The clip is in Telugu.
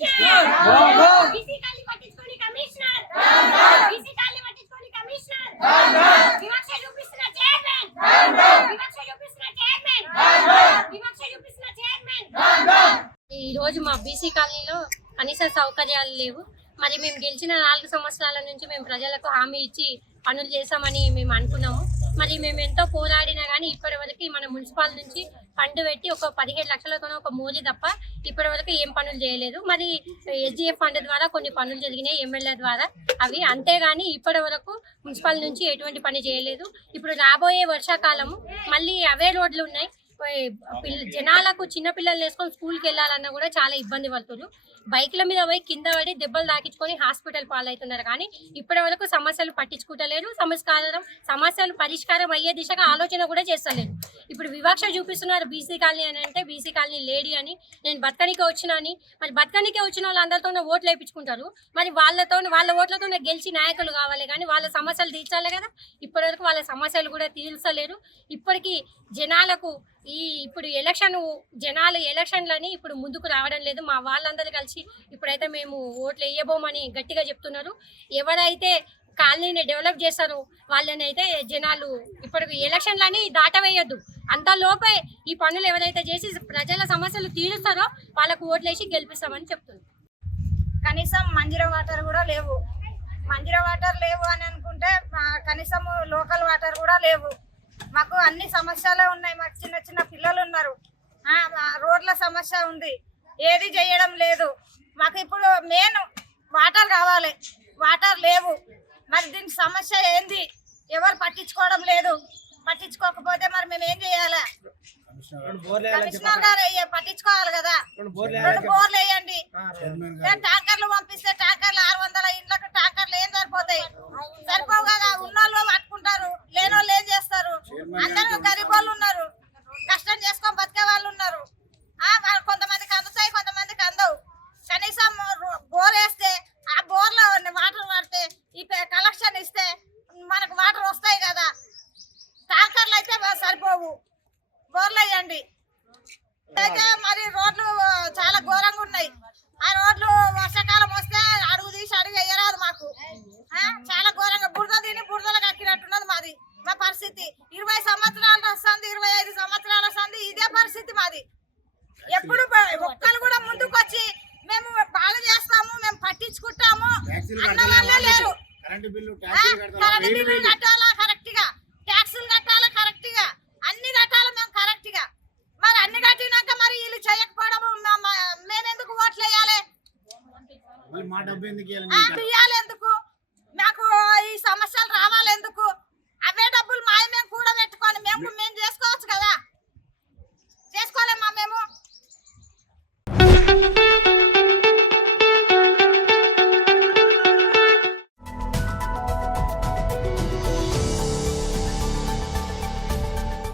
ఈ రోజు మా బీసీ కాలనీలో కనీస సౌకర్యాలు లేవు. మరి మేము గెలిచిన 4 సంవత్సరాల నుంచి మేము ప్రజలకు హామీ ఇచ్చి పనులు చేసామని మేము అనుకున్నాము. మరి మేము ఎంతో పోరాడినా కానీ ఇప్పటి వరకు మన మున్సిపాల్ నుంచి ఫండ్ పెట్టి ఒక 17 లక్షలతోనే ఒక మోదీ తప్ప ఇప్పటి వరకు ఏం పనులు చేయలేదు. మరి SDF ఫండ్ ద్వారా కొన్ని పనులు జరిగినాయి ఎమ్మెల్యే ద్వారా, అవి అంతేగాని ఇప్పటి వరకు మున్సిపల్ నుంచి ఎటువంటి పని చేయలేదు. ఇప్పుడు రాబోయే వర్షాకాలము మళ్ళీ అవే రోడ్లు ఉన్నాయి. జనాలకు చిన్న పిల్లలు వేసుకొని స్కూల్కి వెళ్ళాలన్నా కూడా చాలా ఇబ్బంది పడుతున్నారు. బైక్ల మీద పోయి కింద పడి దెబ్బలు తాకించుకొని హాస్పిటల్ పాలవుతున్నారు. కానీ ఇప్పటి వరకు సమస్యలు పట్టించుకుంటలేరు. సమస్యలు పరిష్కారం అయ్యే దిశగా ఆలోచన కూడా చేస్తలేరు. ఇప్పుడు వివక్ష చూపిస్తున్నారు. బీసీ కాలనీ అని అంటే బీసీ కాలనీ లేడీ అని, నేను బతకనికే వచ్చినా అని. మరి బతకనికే వచ్చిన వాళ్ళందరితో ఓట్లు వేయించుకుంటారు. మరి వాళ్ళ ఓట్లతో గెలిచి నాయకులు కావాలి కానీ వాళ్ళ సమస్యలు తీర్చాలి కదా. ఇప్పటి వరకు వాళ్ళ సమస్యలు కూడా తీర్చలేరు. ఇప్పటికీ జనాలకు ఇప్పుడు ఎలక్షన్లని ఇప్పుడు ముందుకు రావడం లేదు. మా వాళ్ళందరూ కలిసి ఇప్పుడైతే మేము ఓట్లు వేయబోమని గట్టిగా చెప్తున్నారు. ఎవరైతే కాలనీని డెవలప్ చేస్తారో వాళ్ళని అయితే జనాలు ఇప్పటికి ఎలక్షన్లని దాటవేయొద్దు. అంతలోపే ఈ పనులు ఎవరైతే చేసి ప్రజల సమస్యలు తీరుస్తారో వాళ్ళకు ఓట్లు వేసి గెలిపిస్తామని చెప్తున్నారు. కనీసం మంజీరా వాటర్ కూడా లేవు. మంజీరా వాటర్ లేవు అని అనుకుంటే కనీసం లోకల్ వాటర్ కూడా లేవు. మాకు అన్ని సమస్యలే ఉన్నాయి. మాకు చిన్న చిన్న పిల్లలు ఉన్నారు. రోడ్ల సమస్య ఉంది. ఏది చేయడం లేదు. మాకు ఇప్పుడు మెయిన్ వాటర్ కావాలి. వాటర్ లేవు. మరి దీని సమస్య ఏంది? ఎవరు పట్టించుకోవడం లేదు. పట్టించుకోకపోతే మరి మేము ఏం చేయాలి? కమిషనర్ గారు పట్టించుకోవాలి కదా. 2 బోర్లు వేయండి. ట్యాంకర్లు పంపిస్తే ట్యాంకర్లు 600 ఇండ్లకు ట్యాంకర్లు ఏం సరిపోతాయి? సరిపోవు కదా. ఉన్నోళ్ళు పట్టుకుంటారు, లేనోళ్ళు ఏం చేస్తారు? అందరూ గరీబ్ వాళ్ళు ఉన్నారు, కష్టం చేసుకొని బతికే వాళ్ళు ఉన్నారు. కొంతమందికి అందుతాయి, కొంతమందికి అందవు. కనీసం బోర్ వేస్తే ఆ బోర్లో వాటర్ పడితే ఈ కలెక్షన్ ఇస్తే మనకు వాటర్ వస్తాయి కదా. ట్యాంకర్లు అయితే సరిపోవు. బోర్లు వేయండి. అయితే మరి రోడ్లు చాలా ఘోరంగా ఉన్నాయి. ఆ రోడ్లు వర్షాకాలం వస్తే అడుగు తీసి అడుగు వేయరాదు. మాకు చాలా ఘోరంగా బురద తిని బురదలు కక్కినట్టున్నది మాది. మా పరిస్థితి 20 సంవత్సరాలు వస్తుంది, 25 సంవత్సరాలు వస్తుంది. ఇదే పరిస్థితి మాది. ఎప్పుడు ఒక్కరు కూడా ముందుకు వచ్చి మేము బాగా చేస్తాము, మేము పట్టించుకుంటాము అన్న వాళ్ళే లేరు. కరెంటు బిల్లు కట్టాలా కరెక్ట్ గా, ట్యాక్సులు కట్టాలా కరెక్ట్ గా, అన్ని కట్టాలి మేము కరెక్ట్ గా. మరి అన్ని కట్టినాక మరి వీళ్ళు చేయకపోవడం మేమెందుకు ఓట్లు వేయాలి? ఎందుకు